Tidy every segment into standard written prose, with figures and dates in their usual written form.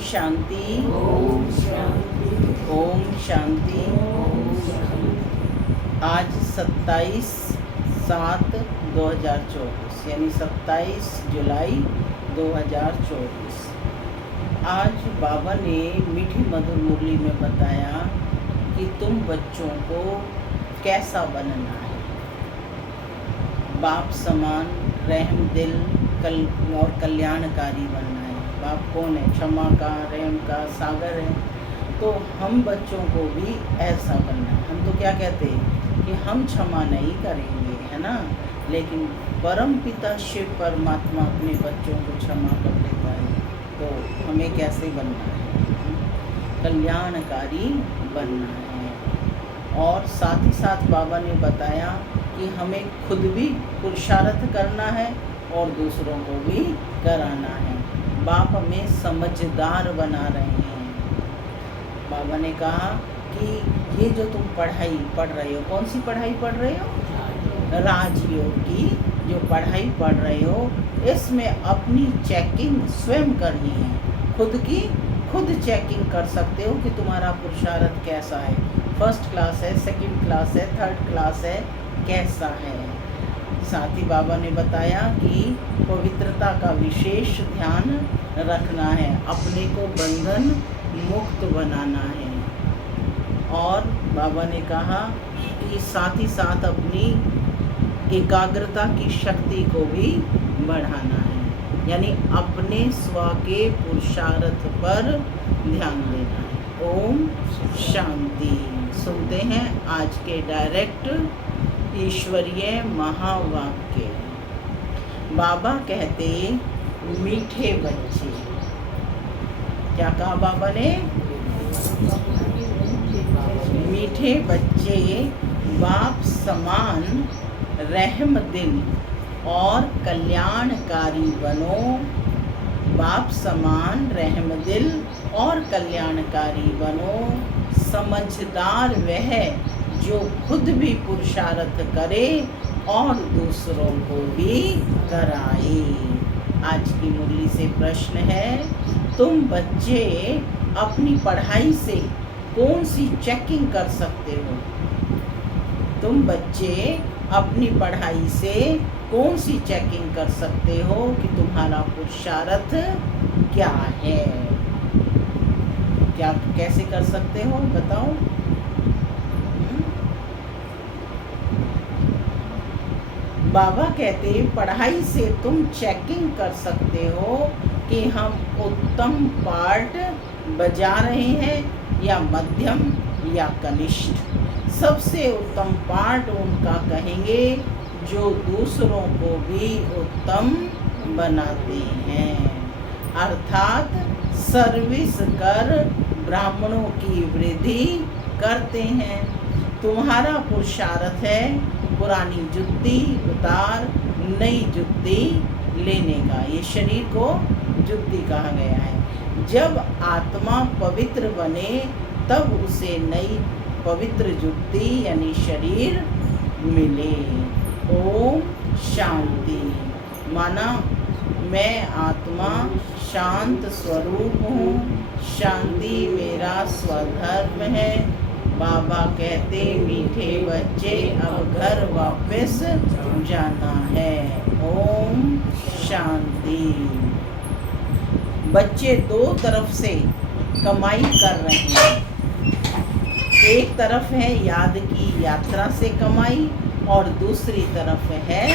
शांति। ओम शांति। ओम शांति। ओम शांति। आज 27/7/2024 यानी 27 जुलाई 2024। आज बाबा ने मीठी मधुर मुरली में बताया कि तुम बच्चों को कैसा बनना है। बाप समान रहम दिल और कल्याणकारी बनना है। बाप कौन है? क्षमा का, रहम का सागर है। तो हम बच्चों को भी ऐसा बनना है। हम तो क्या कहते हैं कि हम क्षमा नहीं करेंगे, है ना, लेकिन परम पिता शिव परमात्मा अपने बच्चों को क्षमा कर देता है। तो हमें कैसे बनना है? कल्याणकारी बनना है। और साथ ही साथ बाबा ने बताया कि हमें खुद भी पुरुषार्थ करना है और दूसरों को भी कराना है। बाप हमें समझदार बना रहे हैं। बाबा ने कहा कि ये जो तुम पढ़ाई पढ़ रहे हो, कौन सी पढ़ाई पढ़ रहे हो? राजयोग की जो पढ़ाई पढ़ रहे हो, इसमें अपनी चेकिंग स्वयं करनी है। खुद की खुद चेकिंग कर सकते हो कि तुम्हारा पुरुषार्थ कैसा है। फर्स्ट क्लास है, सेकंड क्लास है, थर्ड क्लास है, कैसा है। साथ ही बाबा ने बताया कि पवित्रता का विशेष ध्यान रखना है, अपने को बंधन मुक्त बनाना है। और बाबा ने कहा कि साथ ही साथ अपनी एकाग्रता की शक्ति को भी बढ़ाना है, यानी अपने स्व के पुरुषार्थ पर ध्यान देना है। ओम शांति। सुनते हैं आज के डायरेक्ट ईश्वरीय महावाक्य। बाबा कहते मीठे बच्चे। क्या कहा बाबा ने? मीठे बच्चे बाप समान रहम दिल और कल्याणकारी बनो। बाप समान रहम दिल और कल्याणकारी बनो। समझदार वह जो खुद भी पुरुषार्थ करे और दूसरों को भी कराए। आज की मुरली से प्रश्न है, तुम बच्चे अपनी पढ़ाई से कौन सी चेकिंग कर सकते हो? तुम बच्चे अपनी पढ़ाई से कौन सी चेकिंग कर सकते हो कि तुम्हारा पुरुषार्थ क्या है? क्या कैसे कर सकते हो बताओ? बाबा कहते पढ़ाई से तुम चेकिंग कर सकते हो कि हम उत्तम पाठ बजा रहे हैं या मध्यम या कनिष्ठ। सबसे उत्तम पाठ उनका कहेंगे जो दूसरों को भी उत्तम बनाते हैं, अर्थात सर्विस कर ब्राह्मणों की वृद्धि करते हैं। तुम्हारा पुरुषार्थ है पुरानी जुत्ती उतार नई जुत्ती लेने का। ये शरीर को जुत्ती कहा गया है। जब आत्मा पवित्र बने तब उसे नई पवित्र जुत्ती यानी शरीर मिले। ओम शांति। माना मैं आत्मा शांत स्वरूप हूँ, शांति मेरा स्वधर्म है। बाबा कहते मीठे बच्चे अब घर वापस जाना है। ओम शांति। बच्चे दो तरफ से कमाई कर रहे हैं। एक तरफ है याद की यात्रा से कमाई और दूसरी तरफ है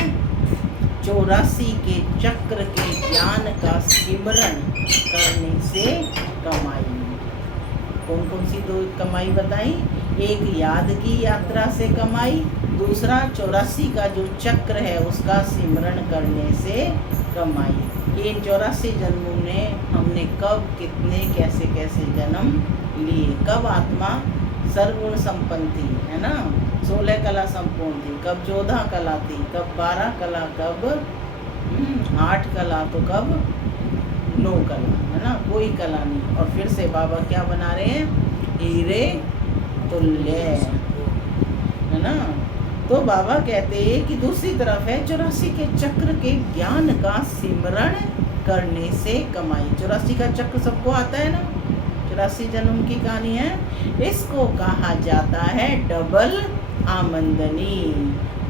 84 के चक्र के ज्ञान का सिमरण करने से कमाई। कौन कौन सी दो कमाई बताई? एक याद की यात्रा से कमाई, दूसरा 84 का जो चक्र है उसका सिमरण करने से कमाई। ये 84 जन्मों में हमने कब कितने कैसे कैसे जन्म लिए। कब आत्मा सर्वगुण संपन्न थी, है ना, 16 कला संपूर्ण थी, कब 14 कला थी, कब 12 कला, कब 8 कला, तो कब 9 कला, है ना, कोई कला नहीं। और फिर से बाबा क्या बना रहे हैं? हीरे तुल्य, है ना। तो बाबा कहते हैं कि दूसरी तरफ है 84 के चक्र के ज्ञान का सिमरण करने से कमाई। 84 का चक्र सबको आता है ना, 84 जन्म की कहानी है। इसको कहा जाता है डबल आमंदनी,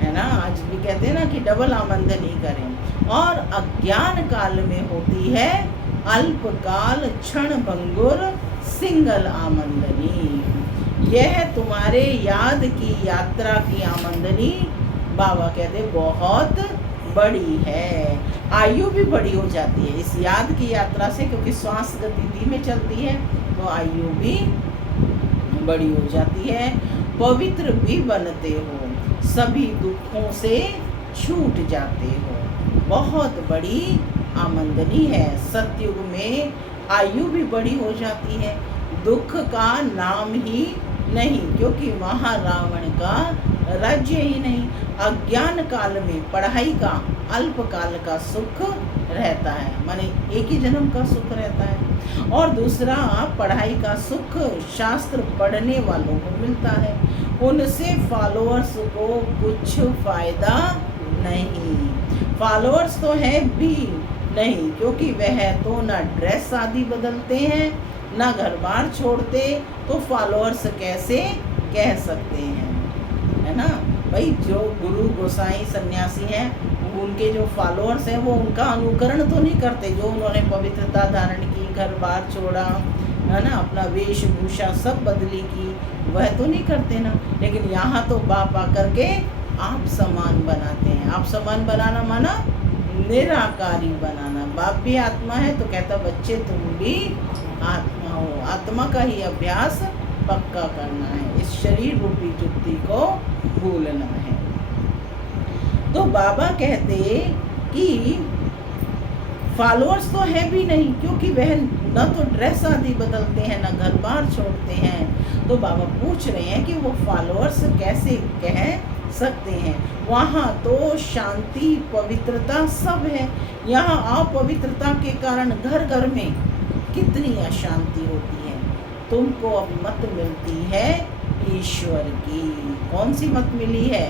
है ना। आज भी कहते हैं ना कि डबल आमंदनी करें। और अज्ञान काल में होती है अल्पकाल क्षण भंगुर सिंगल आमंदनी। यह तुम्हारे याद की यात्रा की आमंदनी बाबा कहते बहुत बड़ी है। आयु भी बड़ी हो जाती है इस याद की यात्रा से, क्योंकि श्वास गति धीमे चलती है तो आयु भी बड़ी हो जाती है। पवित्र भी बनते हो, सभी दुखों से छूट जाते हो। बहुत बड़ी आमंदनी है। सतयुग में आयु भी बड़ी हो जाती है, दुख का नाम ही नहीं, क्योंकि वहाँ रावण का राज्य ही नहीं। अज्ञान काल में पढ़ाई का अल्पकाल का सुख रहता है, माने एक ही जन्म का सुख रहता है। और दूसरा पढ़ाई का सुख शास्त्र पढ़ने वालों को मिलता है, उनसे फॉलोअर्स को कुछ फायदा नहीं। फॉलोअर्स तो है भी नहीं, क्योंकि वह तो ना ड्रेस आदि बदलते हैं ना घर बार छोड़ते, तो फॉलोअर्स कैसे कह सकते हैं, है ना भाई। जो गुरु गोसाई सन्यासी हैं, उनके जो फॉलोअर्स हैं वो उनका अनुकरण तो नहीं करते, जो उन्होंने पवित्रता धारण की, घर बार छोड़ा, है ना, अपना वेशभूषा सब बदली की, वह तो नहीं करते ना। लेकिन यहाँ तो बाप आकर के आप समान बनाते हैं। आप समान बनाना माना निराकारी बनाना। बाप भी आत्मा है तो कहता बच्चे तुम भी आत्मा हो। आत्मा का ही अभ्यास पक्का करना है, इस शरीर रूपी जुत्ती को भूलना है। तो बाबा कहते कि फॉलोअर्स तो है भी नहीं, क्योंकि वह न तो ड्रेस आदि बदलते हैं न घर बार छोड़ते हैं। तो बाबा पूछ रहे हैं कि वो फॉलोअर्स कैसे कह सकते हैं। वहाँ तो शांति पवित्रता सब है, यहाँ अपवित्रता के कारण घर घर में कितनी अशांति होती है। तुमको अब मत मिलती है ईश्वर की। कौन सी मत मिली है?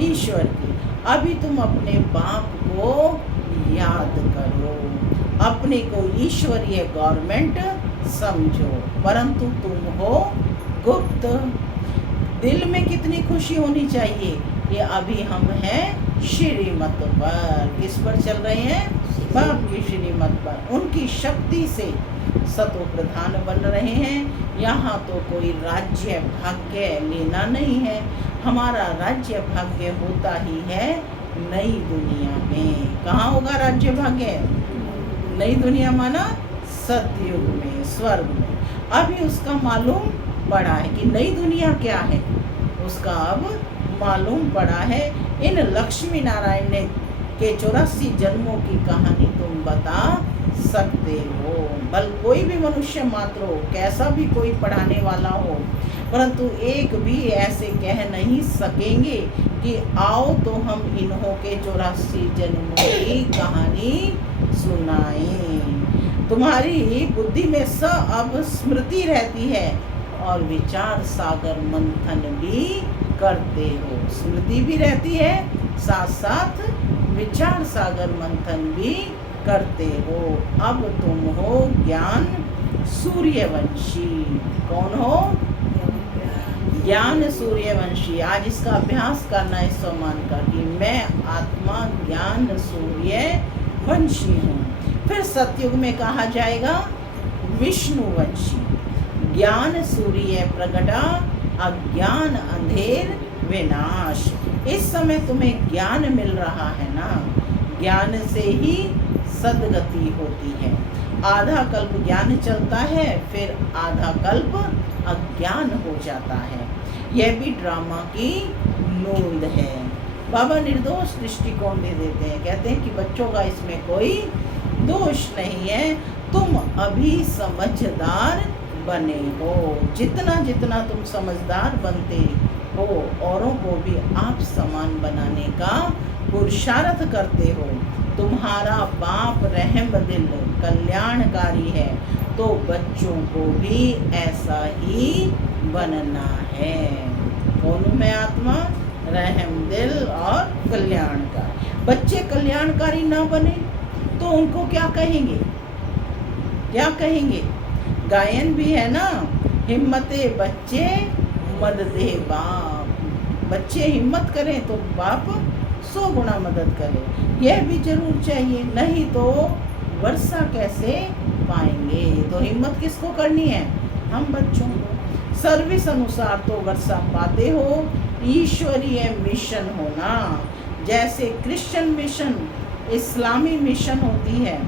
ईश्वर की। अभी तुम अपने बाप को याद करो, अपने को ईश्वरीय गवर्नमेंट समझो, परंतु तुम हो गुप्त। दिल में कितनी खुशी होनी चाहिए कि अभी हम हैं श्रीमत पर। किस पर चल रहे हैं? बाप की श्रीमत पर। उनकी शक्ति से सतो प्रधान बन रहे हैं। यहाँ तो कोई राज्य भाग्य लेना नहीं है, हमारा राज्य भाग्य होता ही है नई दुनिया में। कहाँ होगा राज्य भाग्य? नई दुनिया माना सतयुग में, स्वर्ग में। अभी उसका मालूम पड़ा है कि नई दुनिया क्या है, उसका अब मालूम पड़ा है। इन लक्ष्मी नारायण ने के 84 जन्मों की कहानी तुम बता सकते हो। बल कोई भी मनुष्य मात्र हो, कैसा भी कोई पढ़ाने वाला हो, परंतु एक भी ऐसे कह नहीं सकेंगे कि आओ तो हम इन्हों के 84 जन्मों की कहानी सुनाएं। तुम्हारी बुद्धि में अब स्मृति रहती है और विचार सागर मंथन भी करते हो। स्मृति भी रहती है, साथ साथ विचार सागर मंथन भी करते हो। अब तुम हो ज्ञान सूर्यवंशी। कौन हो? ज्ञान सूर्यवंशी। आज इसका अभ्यास करना है सम्मान का कि मैं आत्मा ज्ञान सूर्यवंशी हूँ। फिर सतयुग में कहा जाएगा विष्णुवंशी। ज्ञान सूर्य प्रगटा, अज्ञान अंधेर विनाश। इस समय तुम्हें ज्ञान मिल रहा है ना, ज्ञान से ही सदगति होती है। आधा कल्प ज्ञान चलता है, फिर आधा कल्प अज्ञान हो जाता है। यह भी ड्रामा की नूंद है। बाबा निर्दोष दृष्टिकोण दे देते हैं, कहते हैं कि बच्चों का इसमें कोई दोष नहीं है, तुम अभी समझदार बने हो। जितना जितना तुम समझदार बनते हो, औरों को भी आप समान बनाने का पुरुषार्थ करते हो। तुम्हारा बाप रहम दिल कल्याणकारी है, तो बच्चों को भी ऐसा ही बनना है। कौन मैं आत्मा? रहम दिल और कल्याणकारी। बच्चे कल्याणकारी ना बने तो उनको क्या कहेंगे, क्या कहेंगे? गायन भी है ना, हिम्मते बच्चे मदद दे बाप। बच्चे हिम्मत करें तो बाप 100 गुना मदद करे, यह भी जरूर चाहिए, नहीं तो वर्षा कैसे पाएंगे। तो हिम्मत किसको करनी है? हम बच्चों को। सर्विस अनुसार तो वर्षा पाते हो, ईश्वरीय मिशन होना, जैसे क्रिश्चियन मिशन, इस्लामी मिशन होती है,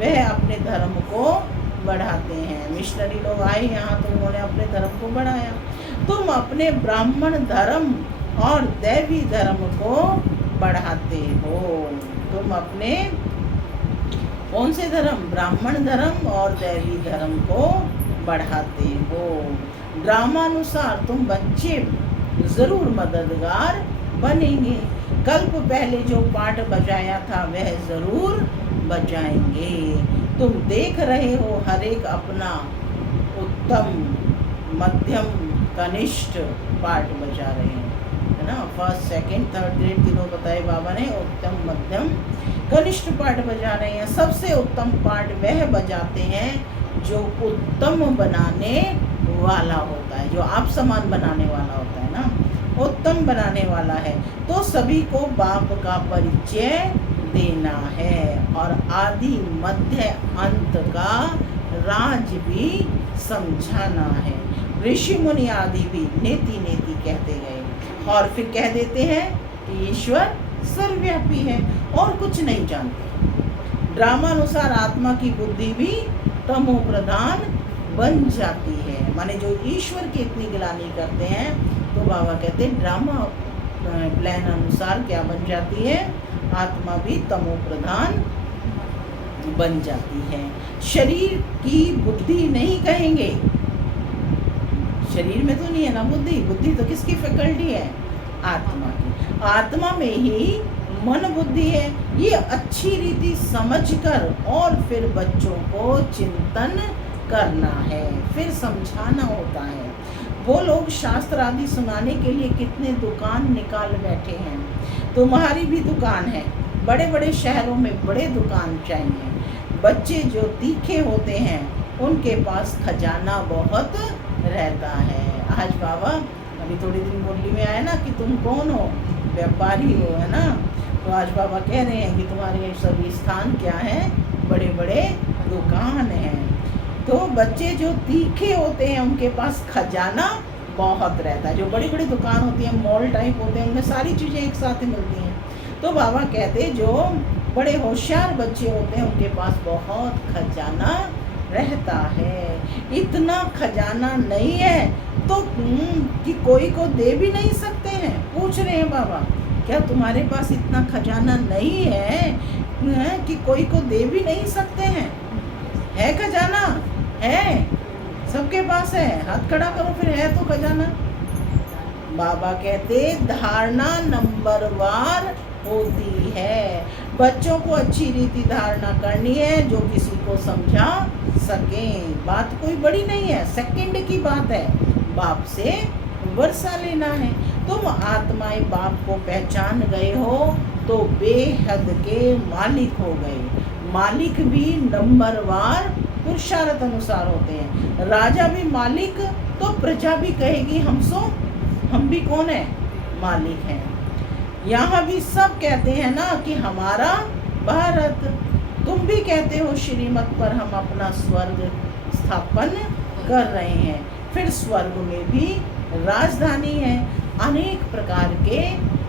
वह अपने धर्म को बढ़ाते हैं। मिशनरी लोग आए यहाँ तो उन्होंने अपने धर्म को बढ़ाया। तुम अपने ब्राह्मण धर्म और दैवी धर्म को बढ़ाते हो। तुम अपने कौन से धर्म? ब्राह्मण धर्म और दैवी धर्म को बढ़ाते हो। ड्रामानुसार तुम बच्चे जरूर मददगार बनेंगे। कल्प पहले जो पाठ बजाया था वह जरूर बजाएंगे। तुम देख रहे हो हर एक अपना उत्तम, मध्यम, कनिष्ठ पाठ बजा रहे हैं, है ना। फर्स्ट, सेकंड, थर्ड ग्रेड तीनों बताए बाबा ने। उत्तम, मध्यम, कनिष्ठ पाठ बजा रहे हैं। सबसे उत्तम पाठ वह बजाते हैं जो उत्तम बनाने वाला होता है, जो आप समान बनाने वाला होता है ना, उत्तम बनाने वाला है। तो सभी को बाप का परिचय देना है और आदि मध्य अंत का राज भी समझाना है। ऋषि मुनि आदि भी नेति नेति कहते गए और फिर कह देते हैं कि ईश्वर सर्वव्यापी है और कुछ नहीं जानते। ड्रामानुसार आत्मा की बुद्धि भी तमो प्रधान बन जाती है। माने जो ईश्वर की इतनी गिलानी करते हैं तो बाबा कहते हैं ड्रामा प्लान अनुसार क्या बन जाती है? आत्मा भी तमो प्रधान बन जाती है। शरीर की बुद्धि नहीं कहेंगे, शरीर में तो नहीं है ना बुद्धि। बुद्धि तो किसकी फैकल्टी है? आत्मा की। आत्मा में ही मन बुद्धि है। ये अच्छी रीति समझकर और फिर बच्चों को चिंतन करना है, फिर समझाना होता है। वो लोग शास्त्र आदि सुनाने के लिए कितने दुकान निकाल बैठे हैं। तुम्हारी भी दुकान है, बड़े बड़े शहरों में बड़े दुकान चाहिए। बच्चे जो तीखे होते हैं उनके पास खजाना बहुत रहता है। आज बाबा अभी थोड़ी दिन मुरली में आया ना कि तुम कौन हो? व्यापारी हो, है ना। तो आज बाबा कह रहे हैं कि तुम्हारे सभी स्थान क्या हैं? बड़े बड़े दुकान हैं। तो बच्चे जो तीखे होते हैं उनके पास खजाना बहुत रहता है। जो बड़ी बड़ी दुकान होती है, मॉल टाइप होते हैं, उनमें सारी चीज़ें एक साथ ही मिलती हैं। तो बाबा कहते जो बड़े होशियार बच्चे होते हैं उनके पास बहुत खजाना रहता है। इतना खजाना नहीं है तो कि कोई को दे भी नहीं सकते हैं। पूछ रहे हैं बाबा क्या तुम्हारे पास इतना खजाना नहीं है कि कोई को दे भी नहीं सकते हैं? है खजाना? है, सबके पास है। हाथ खड़ा करो फिर, है तो खजाना। बाबा कहते धारणा नंबरवार होती है। बच्चों को अच्छी रीति धारणा करनी है जो किसी को समझा सके। बात कोई बड़ी नहीं है, सेकंड की बात है। बाप से वर्षा लेना है। तुम आत्माएं बाप को पहचान गए हो तो बेहद के मालिक हो गए। मालिक भी नंबरवार पुरुषार्थ अनुसार होते हैं। राजा भी मालिक तो प्रजा भी कहेगी हम भी कौन है? मालिक हैं। यहाँ भी सब कहते हैं ना कि हमारा भारत। तुम भी कहते हो श्रीमत पर हम अपना स्वर्ग स्थापन कर रहे हैं। फिर स्वर्ग में भी राजधानी है, अनेक प्रकार के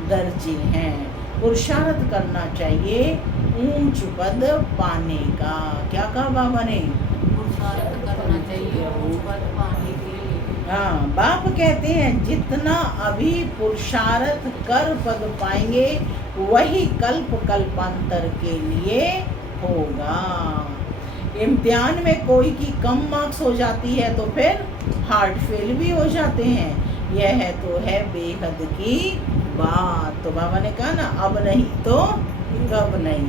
दर्जे हैं। पुरुषार्थ करना चाहिए ऊंच पद पाने का। क्या कहा बाबा ने? पुरुषार्थ करना चाहिए ऊंच पद पाने के लिए। हाँ, बाप कहते हैं जितना अभी पुरुषार्थ कर पद पाएंगे वही कल्प कल्पांतर के लिए होगा। इम्तिहान में कोई की कम मार्क्स हो जाती है तो फिर हार्ट फेल भी हो जाते हैं। यह तो है बेहद की बात। तो बाबा ने कहा ना अब नहीं तो कब नहीं।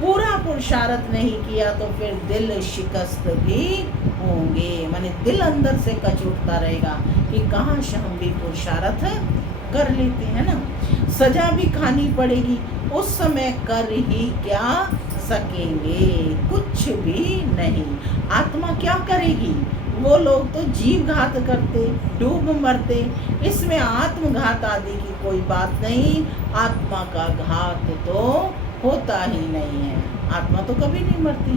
पूरा पुरुषार्थ नहीं किया तो फिर दिल शिकस्त भी होंगे। माने दिल अंदर से कच उठता रहेगा कि काश हम भी पुरुषार्थ कर लेते हैं ना। सजा भी खानी पड़ेगी, उस समय कर ही क्या सकेंगे, कुछ भी नहीं। आत्मा क्या करेगी? वो लोग तो जीव घात करते, डूब मरते। इसमें आत्मघात आदि की कोई बात नहीं। आत्मा का घात तो होता ही नहीं है। आत्मा तो कभी नहीं मरती,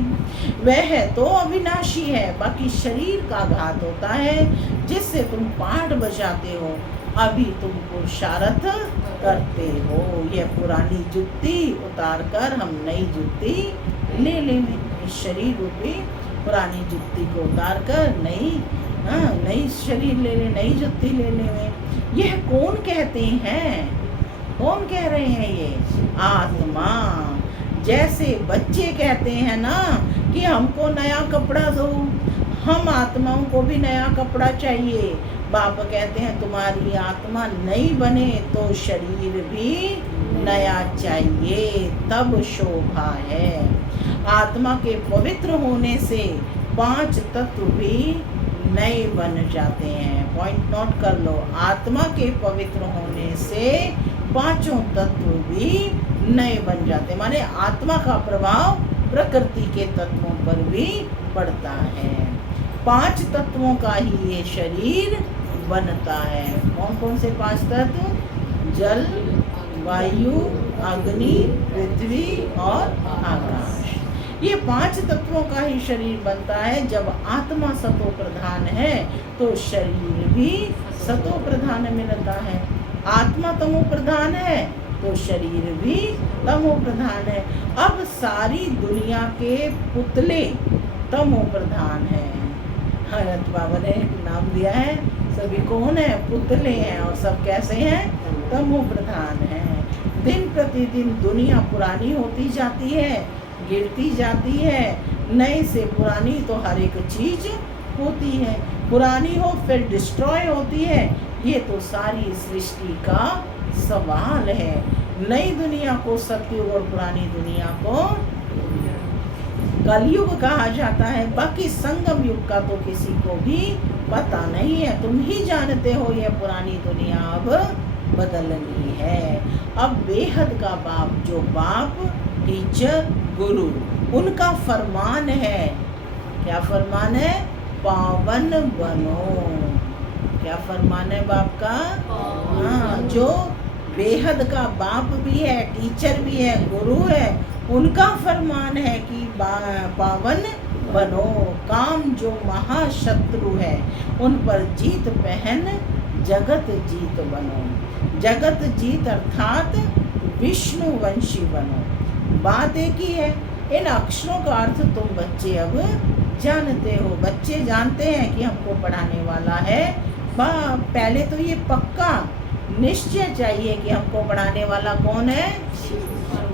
वह तो अविनाशी है। बाकी शरीर का घात होता है, जिससे तुम पाठ बजाते हो, अभी तुम पुरुषार्थ करते हो। यह पुरानी जुत्ती उतार कर हम नई जुत्ती ले लेंगे। इस शरीर रूपी पुरानी जुत्ती को उतार कर नई शरीर ले ले, नई जुत्ती ले लेंगे। यह कौन कहते हैं? कौन कह रहे हैं? ये आत्मा। जैसे बच्चे कहते हैं ना कि हमको नया कपड़ा दो, हम आत्माओं को भी नया कपड़ा चाहिए। बाप कहते हैं तुम्हारी आत्मा नई बने तो शरीर भी नया चाहिए, तब शोभा है। आत्मा के पवित्र होने से 5 तत्व भी नए बन जाते हैं। पॉइंट नोट कर लो, आत्मा के पवित्र होने से 5 तत्व भी नए बन जाते हैं। माने आत्मा का प्रभाव प्रकृति के तत्वों पर भी पड़ता है। 5 तत्वों का ही ये शरीर बनता है। कौन कौन से 5 तत्व? जल, वायु, अग्नि, पृथ्वी और आकाश। ये 5 तत्वों का ही शरीर बनता है। जब आत्मा सतो प्रधान है तो शरीर भी सतो प्रधान में रहता है। आत्मा तमो प्रधान है तो शरीर भी तमो प्रधान है। अब सारी दुनिया के पुतले तमो प्रधान है। हरत बाबा ने नाम दिया है, सभी कौन है? पुतले हैं। और सब कैसे हैं? तमो प्रधान है। दिन प्रतिदिन दुनिया पुरानी होती जाती है, गिरती जाती है। नई से पुरानी तो हर एक चीज होती है, पुरानी हो फिर डिस्ट्रॉय होती है। ये तो सारी सृष्टि का सवाल है। नई दुनिया को सतयुग और पुरानी दुनिया को कलयुग कहा जाता है। बाकी संगम युग का तो किसी को भी पता नहीं है। तुम ही जानते हो ये पुरानी दुनिया अब बदलनी है। अब बेहद का बाप, जो बाप, टीचर, गुरु, उनका फरमान है। क्या फरमान है? पावन बनो। क्या फरमान है बाप का? हाँ, जो बेहद का बाप भी है, टीचर भी है, गुरु है, उनका फरमान है कि पावन बनो। काम जो महाशत्रु है उन पर जीत पहन जगत जीत बनो। जगत जीत अर्थात विष्णु वंशी बनो। बात एक ही है। इन अक्षरों का अर्थ तुम बच्चे अब जानते हो। बच्चे जानते हैं कि हमको पढ़ाने वाला है पहले तो ये पक्का निश्चय चाहिए कि हमको पढ़ाने वाला कौन है?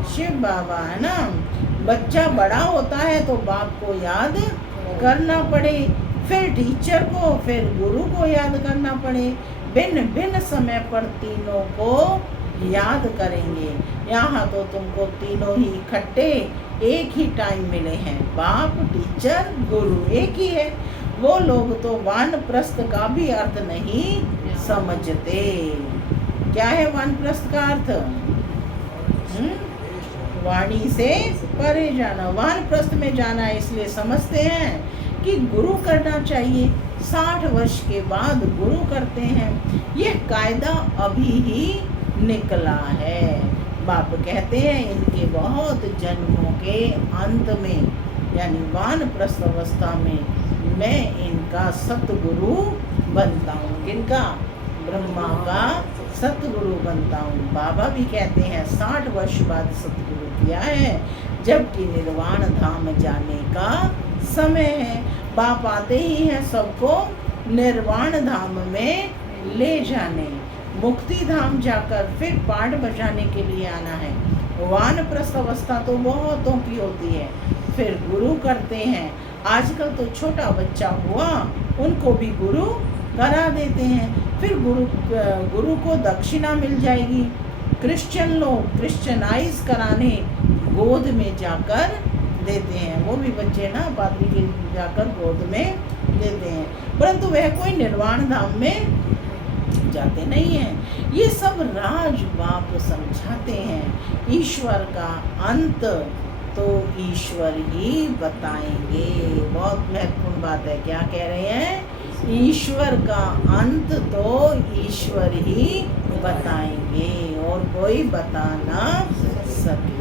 शिव बाबा, है ना। बच्चा बड़ा होता है तो बाप को याद करना पड़े, फिर टीचर को, फिर गुरु को याद करना पड़े। भिन्न भिन्न समय पर तीनों को याद करेंगे। यहाँ तो तुमको तीनों ही इकट्ठे एक ही टाइम मिले हैं। बाप, टीचर, गुरु एक ही है। वो लोग तो वानप्रस्थ का भी अर्थ नहीं समझते। क्या है वानप्रस्थ का अर्थ? वाणी से परे जाना। वानप्रस्थ में जाना इसलिए समझते हैं कि गुरु करना चाहिए। 60 वर्ष के बाद गुरु करते हैं। यह कायदा अभी ही निकला है। बाप कहते हैं इनके बहुत जन्मों के अंत में, यानी वानप्रस्थ अवस्था में, मैं इनका सतगुरु बनता हूँ। किनका? ब्रह्मा का सतगुरु बनता हूँ। बाबा भी कहते हैं 60 वर्ष बाद सतगुरु किया है, जबकि निर्वाण धाम जाने का समय है। बाप आते ही हैं सबको निर्वाण धाम में ले जाने, मुक्ति धाम जाकर फिर पाठ बजाने के लिए आना है। वानप्रस्थ अवस्था तो बहुतों की होती है, फिर गुरु करते हैं। आजकल तो छोटा बच्चा हुआ उनको भी गुरु करा देते हैं, फिर गुरु को दक्षिणा मिल जाएगी। क्रिश्चियन लोग क्रिश्चियनाइज कराने गोद में जाकर देते हैं। वो भी बच्चे ना पादरी के जाकर गोद में देते हैं, परंतु वह कोई निर्वाण धाम में जाते नहीं हैं। ये सब राज बाप समझाते हैं। ईश्वर का अंत तो ईश्वर ही बताएंगे। बहुत महत्वपूर्ण बात है। क्या कह रहे हैं? ईश्वर का अंत तो ईश्वर ही बताएंगे और कोई बता ना सके।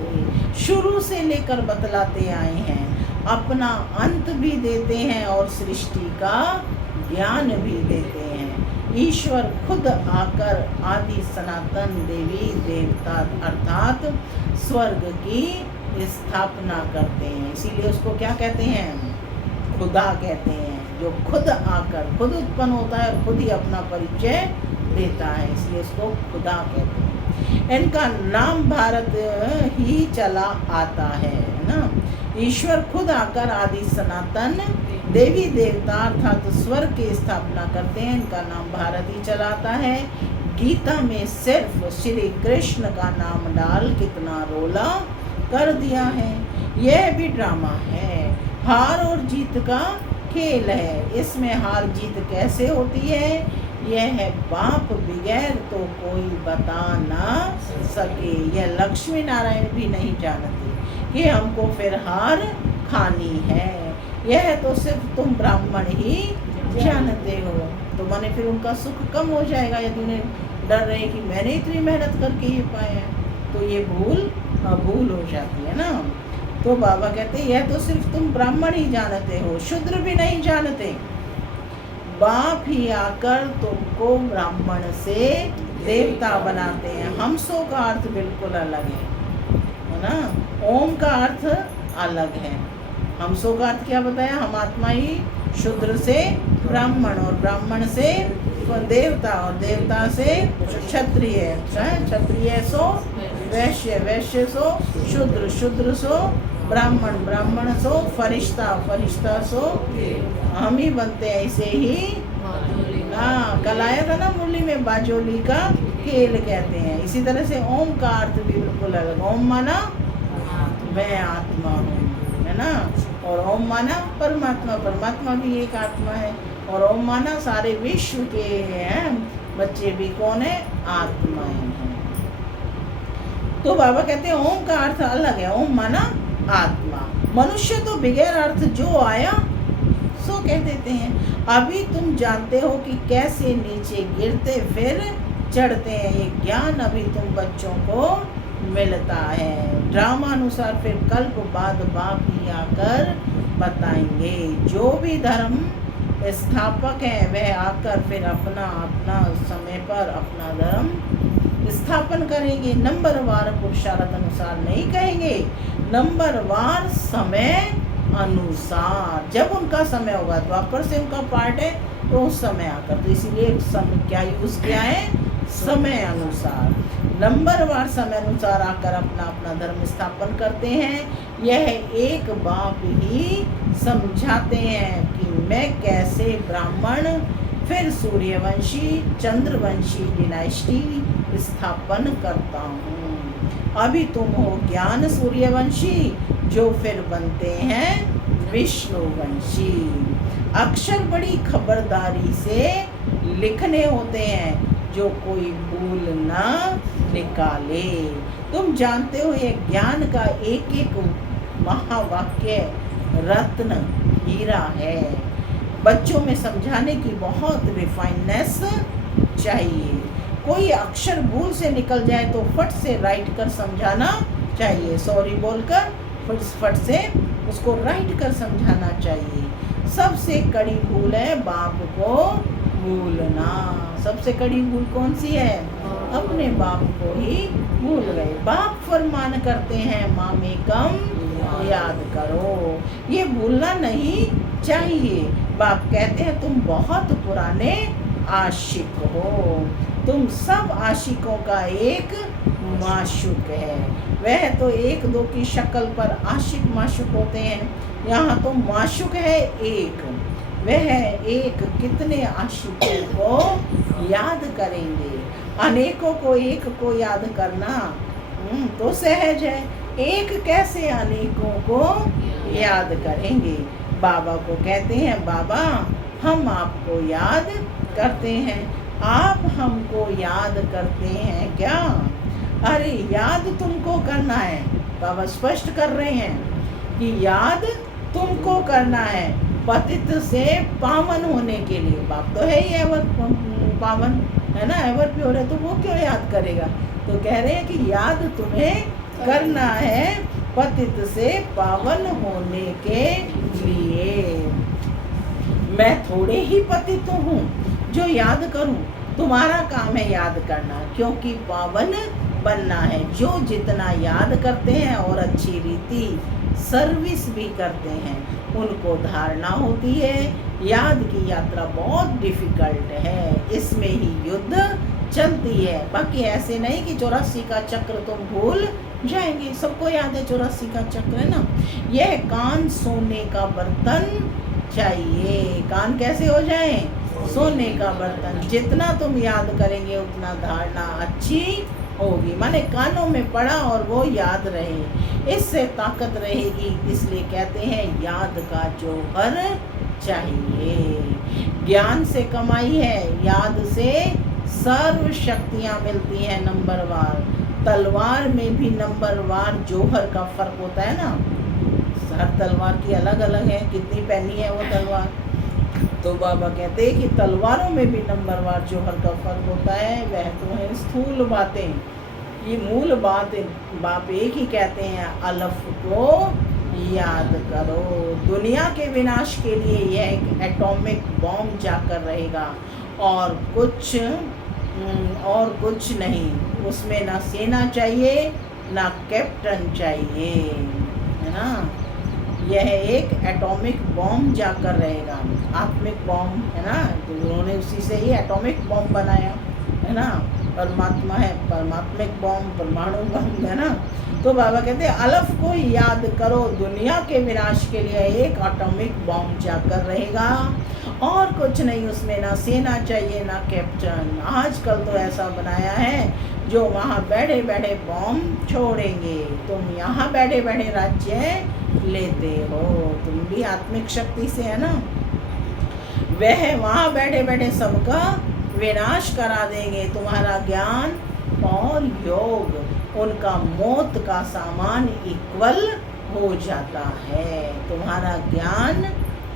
शुरू से लेकर बतलाते आए हैं, अपना अंत भी देते हैं और सृष्टि का ज्ञान भी देते हैं। ईश्वर खुद आकर आदि सनातन देवी देवता अर्थात स्वर्ग की स्थापना करते हैं। इसीलिए उसको क्या कहते हैं? खुदा कहते हैं। जो खुद आकर खुद उत्पन्न होता है और खुद ही अपना परिचय देता है, इसलिए उसको खुदा कहते हैं। इनका नाम भारत ही चला आता है ना। ईश्वर खुद आकर आदि सनातन देवी देवता अर्थात स्वर्ग की स्थापना करते हैं। इनका नाम भारत ही चलाता है। गीता में सिर्फ श्री कृष्ण का नाम डाल कितना रोला कर दिया है। यह भी ड्रामा है, हार और जीत का खेल है। इसमें हार जीत कैसे होती है? यह है बाप बगैर तो कोई बता ना सके। यह लक्ष्मी नारायण भी नहीं जानते कि हमको फिर हार खानी है। यह तो सिर्फ तुम ब्राह्मण ही जानते हो। तो माने फिर उनका सुख कम हो जाएगा यदि उन्हें डर रहे कि मैंने इतनी मेहनत करके ये पाया, तो ये भूल हो जाती है ना। तो बाबा कहते हैं यह तो सिर्फ तुम ब्राह्मण ही जानते हो, शूद्र भी नहीं जानते। बाप ही आकर तुमको ब्राह्मण से देवता बनाते हैं। हमसों का अर्थ बिल्कुल अलग है ना। ओम का अर्थ अलग है। हमसों का अर्थ क्या बताया? हम आत्मा ही शूद्र से ब्राह्मण और ब्राह्मण से देवता और देवता से क्षत्रिय, क्षत्रिय सो वैश्य, वैश्य सो शूद्र, शूद्र सो ब्राह्मण, ब्राह्मण सो फरिश्ता, फरिश्ता सो हम ही बनते हैं। इसे ही कल आया था ना मुरली में, बाजोली का खेल कहते हैं। इसी तरह से ओम का अर्थ भी बिल्कुल अलग। ओम माना मैं आत्मा हूँ, है ना। और ओम माना परमात्मा, परमात्मा भी एक आत्मा है। और ओम माना सारे विश्व के बच्चे भी कौन है? आत्माएं हैं। तो बाबा कहते हैं ओम का अर्थ अलग है। ओम माना आत्मा। मनुष्य तो बगैर अर्थ जो आया सो कह देते हैं। अभी तुम जानते हो कि कैसे नीचे गिरते फिर चढ़ते हैं। ये ज्ञान अभी तुम बच्चों को मिलता है। ड्रामा अनुसार फिर कल्प बाद बाप ही आकर बताएंगे। जो भी धर्म स्थापक है वह आकर फिर अपना अपना समय पर अपना धर्म स्थापन करेंगे। नंबरवार पुरुषार्थ अनुसार नहीं कहेंगे, नंबरवार समय अनुसार। जब उनका समय होगा, द्वापर से उनका पार्ट है तो उस समय आकर, तो इसीलिए समय क्या यूज किया है? समय अनुसार। नंबरवार समय अनुसार आकर अपना अपना धर्म स्थापन करते हैं। यह एक बाप ही समझाते हैं कि मैं कैसे ब्राह्मण फिर सूर्यवंशी चंद्रवंशी डिनाइस्टी स्थापन करता हूँ। अभी तुम हो ज्ञान सूर्यवंशी जो फिर बनते हैं विष्णुवंशी। अक्षर बड़ी खबरदारी से लिखने होते हैं जो कोई भूल ना निकाले। तुम जानते हो ये ज्ञान का एक एक महावाक्य रत्न हीरा है। बच्चों में समझाने की बहुत रिफाइननेस चाहिए। कोई अक्षर भूल से निकल जाए तो फट से राइट कर समझाना चाहिए। सॉरी बोलकर फट से उसको राइट कर समझाना चाहिए। सबसे कड़ी भूल है बाप को भूलना। सबसे कड़ी भूल कौन सी है? अपने बाप को ही भूल गए। बाप फरमान करते हैं मामेकम याद करो। ये भूलना नहीं चाहिए। बाप कहते हैं तुम बहुत पुराने आशिक हो। तुम सब आशिकों का एक माशुक है। वह तो एक दो की शक्ल पर आशिक माशुक होते हैं, यहाँ तो माशुक है एक। वह एक कितने आशिकों को याद करेंगे। अनेकों को एक को याद करना तो सहज है, एक कैसे अनेकों को याद करेंगे। बाबा को कहते हैं बाबा हम आपको याद करते हैं, आप हमको याद करते हैं क्या? अरे याद तुमको करना है, बाबा स्पष्ट कर रहे हैं कि याद तुमको करना है पतित से पावन होने के लिए। बाप तो है ही एवर पावन, है ना, एवर प्योर है, तो वो क्यों याद करेगा। तो कह रहे हैं कि याद तुम्हें करना है पतित से पावन होने के लिए। मैं थोड़े ही पतित हूँ जो याद करूँ, तुम्हारा काम है याद करना, क्योंकि पावन बनना है। जो जितना याद करते हैं और अच्छी रीति सर्विस भी करते हैं, उनको धारणा होती है। याद की यात्रा बहुत डिफिकल्ट है, इसमें ही युद्ध चलती है। बाकी ऐसे नहीं कि 84 का चक्र तुम भूल जाएंगे, सबको याद है 84 का चक्र, है ना। यह कान सोने का बर्तन चाहिए। कान कैसे हो जाए, सोने का बर्तन। जितना तुम याद करेंगे उतना धारणा अच्छी होगी, माने कानों में पड़ा और वो याद रहे, इससे ताकत रहेगी। इसलिए कहते हैं याद का जौहर चाहिए। ज्ञान से कमाई है, याद से सर्व शक्तियाँ मिलती हैं नंबरवार। तलवार में भी नंबरवार जौहर का फर्क होता है ना, हर तलवार की अलग अलग है, कितनी पैनी है वो तलवार। तो बाबा कहते हैं कि तलवारों में भी नंबरवार जौहर का फर्क होता है। वह तो है स्थूल बातें, ये मूल बात बाप एक ही कहते हैं, अलफ को याद करो। दुनिया के विनाश के लिए यह एक एटॉमिक बॉम्ब जाकर रहेगा और कुछ नहीं। उसमें ना सेना चाहिए ना कैप्टन चाहिए, है ना। यह एक एटॉमिक बॉम्ब जाकर रहेगा, आत्मिक बॉम्ब, है ना। तो उन्होंने उसी से ही एटॉमिक बॉम्ब बनाया, है ना। परमात्मा है परमात्मिक बॉम्ब, परमाणु बॉम्ब, है ना। तो बाबा कहते हैं अलफ को याद करो, दुनिया के विनाश के लिए एक एटॉमिक बॉम्ब जाकर रहेगा और कुछ नहीं। उसमें ना सेना चाहिए ना कैप्टन। आजकल तो ऐसा बनाया है जो वहाँ बैठे बैठे बॉम्ब छोड़ेंगे, तुम यहाँ बैठे बैठे राज्य लेते हो, तुम भी आत्मिक शक्ति से, है ना। वह वहाँ बैठे बैठे सबका विनाश करा देंगे। तुम्हारा ज्ञान और योग उनका मौत का सामान इक्वल हो जाता है। तुम्हारा ज्ञान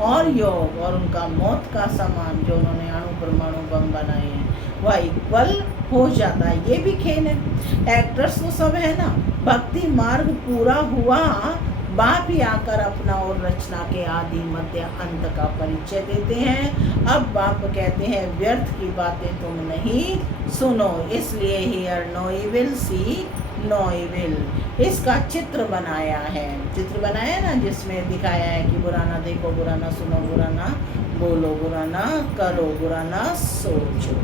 और योग और उनका मौत का सामान जो उन्होंने अणु परमाणु बम बनाए हैं वह इक्वल हो जाता है। ये भी खेल है, एक्टर्स तो सब है ना। भक्ति मार्ग पूरा हुआ, बाप ही आकर अपना और रचना के आदि मध्य अंत का परिचय देते हैं। अब बाप कहते हैं व्यर्थ की बातें तुम नहीं सुनो, इसलिए hear no evil see no evil. इसका चित्र बनाया है, चित्र बनाया है ना, जिसमें दिखाया है कि बुरा ना देखो, बुरा ना सुनो, बुरा ना बोलो, बुरा ना करो, बुरा ना सोचो।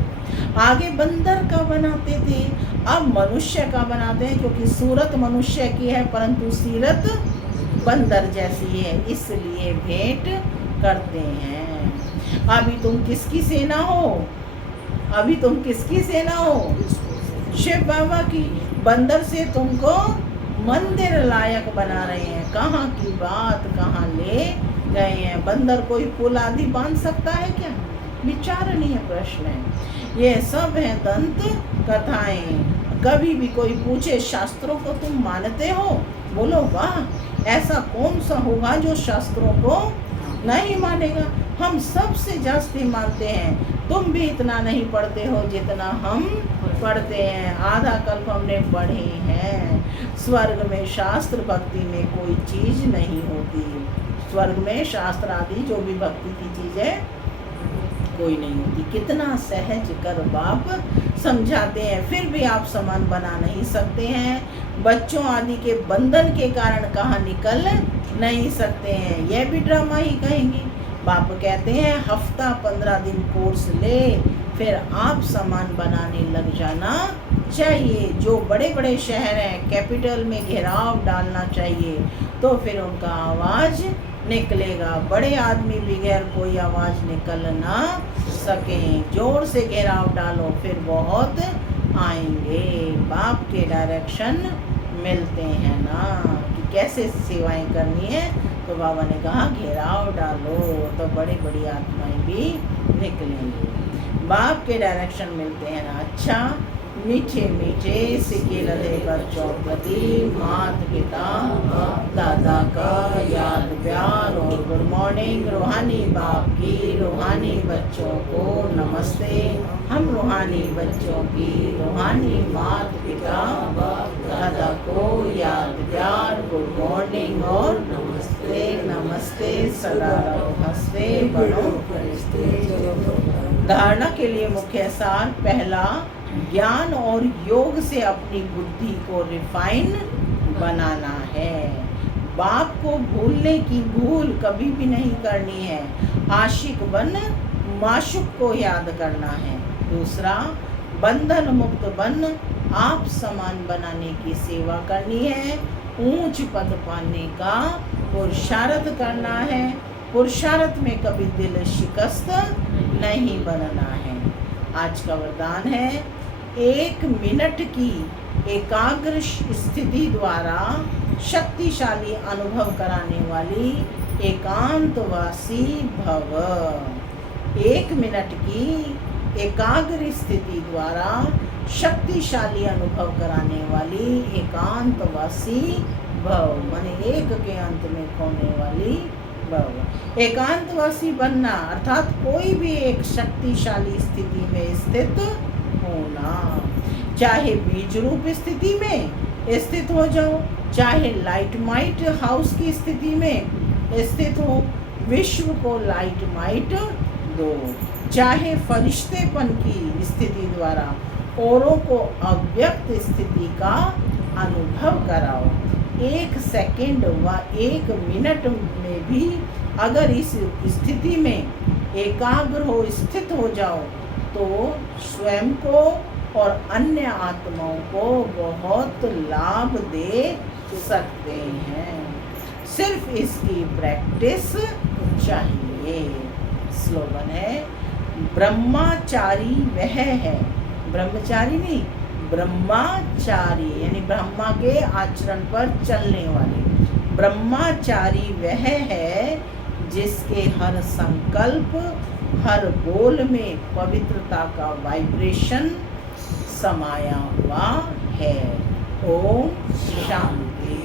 आगे बंदर का बनाते थे, अब मनुष्य का बनाते हैं, क्योंकि सूरत मनुष्य की है परंतु सीरत बंदर जैसी है, इसलिए भेंट करते हैं। अभी तुम किसकी सेना हो, अभी तुम किसकी सेना हो, शिव बाबा की। बंदर से तुमको मंदिर लायक बना रहे हैं, कहाँ की बात कहाँ ले गए हैं। बंदर कोई पुल आदि बांध सकता है क्या, विचारणीय प्रश्न है। ये सब है दंत कथाएं। कभी भी कोई पूछे शास्त्रों को तुम मानते हो, बोलो वाह, ऐसा कौन सा होगा जो शास्त्रों को नहीं मानेगा। हम सबसे जास्ती मानते हैं, तुम भी इतना नहीं पढ़ते हो जितना हम पढ़ते हैं। आधा कल्प हमने पढ़े हैं। स्वर्ग में शास्त्र भक्ति में कोई चीज नहीं होती, स्वर्ग में शास्त्र आदि जो भी भक्ति की चीज है कोई नहीं होती। कितना सहज कर बाप समझाते हैं, फिर भी आप समान बना नहीं सकते हैं। बच्चों आदि के बंधन के कारण कहाँ निकल नहीं सकते हैं, यह भी ड्रामा ही कहेंगे। बाप कहते हैं हफ्ता 15 दिन कोर्स ले, फिर आप सामान बनाने लग जाना चाहिए। जो बड़े बड़े शहर हैं कैपिटल में घेराव डालना चाहिए, तो फिर उनका आवाज़ निकलेगा। बड़े आदमी बगैर कोई आवाज़ निकल ना सकें, जोर से घेराव डालो फिर बहुत आएंगे। बाप के डायरेक्शन मिलते हैं ना कि कैसे सेवाएं करनी है, तो बाबा ने कहा घेराव डालो तो बड़ी बड़ी आत्माएं भी निकलेंगी। बाप के डायरेक्शन मिलते हैं ना। अच्छा, मीठे मीठे सिके लदे बच्चों प्रति माता पिता दादा का याद प्यार और गुड मॉर्निंग। रूहानी बाप की रूहानी बच्चों को नमस्ते। हम रूहानी बच्चों की रूहानी माता पिता दादा को याद प्यार गुड मॉर्निंग और नमस्ते नमस्ते। सदा रहो हंसते बनो फरिश्ते। धारणा के लिए मुख्य सार पहला, ज्ञान और योग से अपनी बुद्धि को रिफाइन बनाना है। बाप को भूलने की भूल कभी भी नहीं करनी है। आशिक बन माशुक को याद करना है। दूसरा, बंधन मुक्त बन आप समान बनाने की सेवा करनी है। ऊंच पद पाने का पुरुषार्थ करना है। पुरुषार्थ में कभी दिल शिकस्त नहीं बनना है। आज का वरदान है, 1 मिनट की एकाग्र स्थिति द्वारा शक्तिशाली अनुभव कराने वाली एकांतवासी भव। 1 मिनट की एकाग्र स्थिति द्वारा शक्तिशाली अनुभव कराने वाली एकांतवासी भव, माने एक के अंत में खोने वाली भव। एकांतवासी बनना अर्थात कोई भी एक शक्तिशाली स्थिति में स्थित होना। चाहे बीज रूप स्थिति में स्थित हो जाओ, चाहे लाइट माइट हाउस की स्थिति में स्थित हो, विश्व को लाइट माइट दो। चाहे फरिश्तेपन की स्थिति द्वारा औरों को अव्यक्त स्थिति का अनुभव कराओ। 1 सेकंड व 1 मिनट में भी अगर इस स्थिति में एकाग्र हो स्थित हो जाओ तो स्वयं को और अन्य आत्माओं को बहुत लाभ दे सकते हैं। सिर्फ इसकी प्रैक्टिस चाहिए। स्लोगन है, ब्रह्मचारी वह है, ब्रह्मचारी नहीं ब्रह्मचारी, यानी ब्रह्मा के आचरण पर चलने वाले। ब्रह्मचारी वह है जिसके हर संकल्प हर बोल में पवित्रता का वाइब्रेशन समाया हुआ है। ओम शांति।